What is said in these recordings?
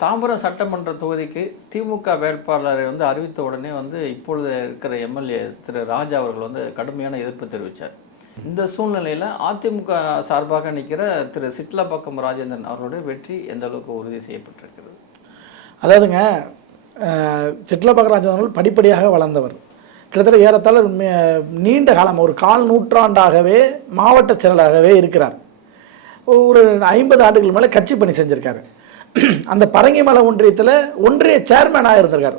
தாம்பரம் சட்டமன்ற தொகுதிக்கு திமுக வேட்பாளரை அறிவித்த உடனே இப்பொழுது இருக்கிற எம்எல்ஏ திரு ராஜா அவர்கள் கடுமையான எதிர்ப்பு தெரிவித்தார். இந்த சூழ்நிலையில் அதிமுக சார்பாக நிற்கிற திரு சிட்லாப்பாக்கம் ராஜேந்திரன் அவர்களுடைய வெற்றி எந்த அளவுக்கு உறுதி செய்யப்பட்டிருக்கிறது? அதாவதுங்க, சிட்லாப்பாக்கம் ராஜேந்திரன் அவர்கள் படிப்படியாக வளர்ந்தவர். கிட்டத்தட்ட ஏறத்தாழ நீண்ட காலம் ஒரு 1/4 நூற்றாண்டாகவே மாவட்ட செயலராகவே இருக்கிறார். ஒரு 50 ஆண்டுகள் மேலே கட்சி பணி செஞ்சுருக்காரு. அந்த பரங்கிமலை ஒன்றியத்தில் ஒன்றிய சேர்மேனாக இருந்திருக்கார்.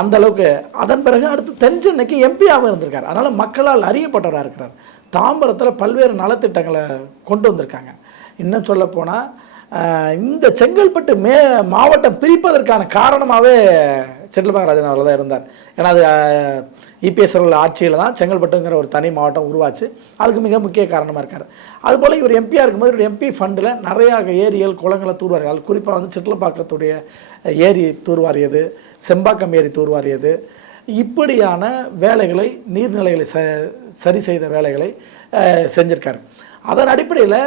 அந்த அளவுக்கு. அதன் பிறகு அடுத்து தென்சென்னைக்கு எம்பியாகவும் இருந்திருக்கார். அதனால் மக்களால் அறியப்பட்டவராக இருக்கிறார். தாம்பரத்தில் பல்வேறு நலத்திட்டங்களை கொண்டு வந்திருக்காங்க. இன்னும் சொல்லப்போனால் இந்த செங்கல்பட்டு மாவட்டம் பிரிப்பதற்கான காரணமாகவே சிட்லாப்பாக்கம் ராஜேந்திரன் அவர்கள் தான் இருந்தார். ஏன்னா அது இபிஎஸ் அவர்கள் ஆட்சியில் தான் செங்கல்பட்டுங்கிற ஒரு தனி மாவட்டம் உருவாச்சு. அதுக்கு மிக முக்கிய காரணமாக இருக்கார். அதுபோல் இவர் எம்பியாக இருக்கும்போது இவர் எம்பி ஃபண்டில் நிறையா ஏரிகள் குளங்களை தூர்வாரிகள், குறிப்பாக சிட்லாப்பாக்கத்துடைய ஏரி தூர்வாரியது, செம்பாக்கம் ஏரி தூர்வாரியது, இப்படியான வேலைகளை நீர்நிலைகளை சரி செய்த வேலைகளை செஞ்சுருக்கார். அதன் அடிப்படையில்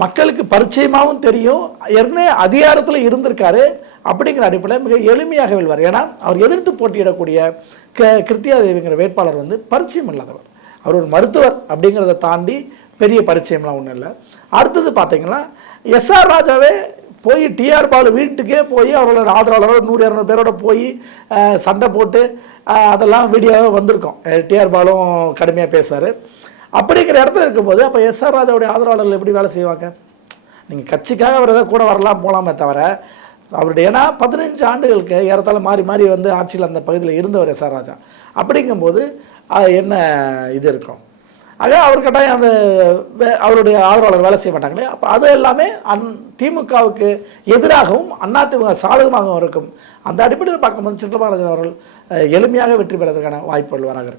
மக்களுக்கு பரிச்சயமாகவும் தெரியும், ஏற்கனவே அதிகாரத்தில் இருந்திருக்காரு. அப்படிங்கிற அடிப்படையில் மிக எளிமையாக வெல்வார். ஏன்னா அவர் எதிர்த்து போட்டியிடக்கூடிய கிருத்தியா தேவிங்கிற வேட்பாளர் பரிச்சயம் இல்லாதவர். அவர் ஒரு மருத்துவர் அப்படிங்கிறத தாண்டி பெரிய பரிச்சயம்லாம் ஒன்றும் இல்லை. அடுத்தது பார்த்தீங்கன்னா எஸ்ஆர் ராஜாவே போய் டிஆர் பாலு வீட்டுக்கே போய் அவர்களோட ஆதரவாளரோட 100-200 பேரோட போய் சண்டை போட்டு அதெல்லாம் வீடியோவாக வந்திருக்கோம். டிஆர் பாலும் கடுமையாக பேசுவார். அப்படிங்கிற இடத்துல இருக்கும்போது அப்போ எஸ்ஆர் ராஜாவுடைய ஆதரவாளர்கள் எப்படி வேலை செய்வாங்க? நீங்கள் கட்சிக்காக அவர் ஏதாவது கூட வரலாம் போகலாமே தவிர அவருடைய, ஏன்னா 15 ஆண்டுகளுக்கு ஏறத்தாழ மாறி மாறி ஆட்சியில் அந்த பகுதியில் இருந்தவர் எஸ்ஆர் ராஜா. அப்படிங்கும்போது என்ன இது இருக்கும்? ஆக அவர் கட்டாயம் அந்த அவருடைய ஆதரவாளர் வேலை செய்ய மாட்டாங்களே. அப்போ அது எல்லாமே திமுகவுக்கு எதிராகவும் அதிமுக சாதகமாகவும் இருக்கும். அந்த அடிப்படையில் பார்க்கும்போது சிட்லாப்பாக்கம் ராஜேந்திரன் அவர்கள் எளிமையாக வெற்றி பெறதுக்கான வாய்ப்புகள் வராக இருக்கு.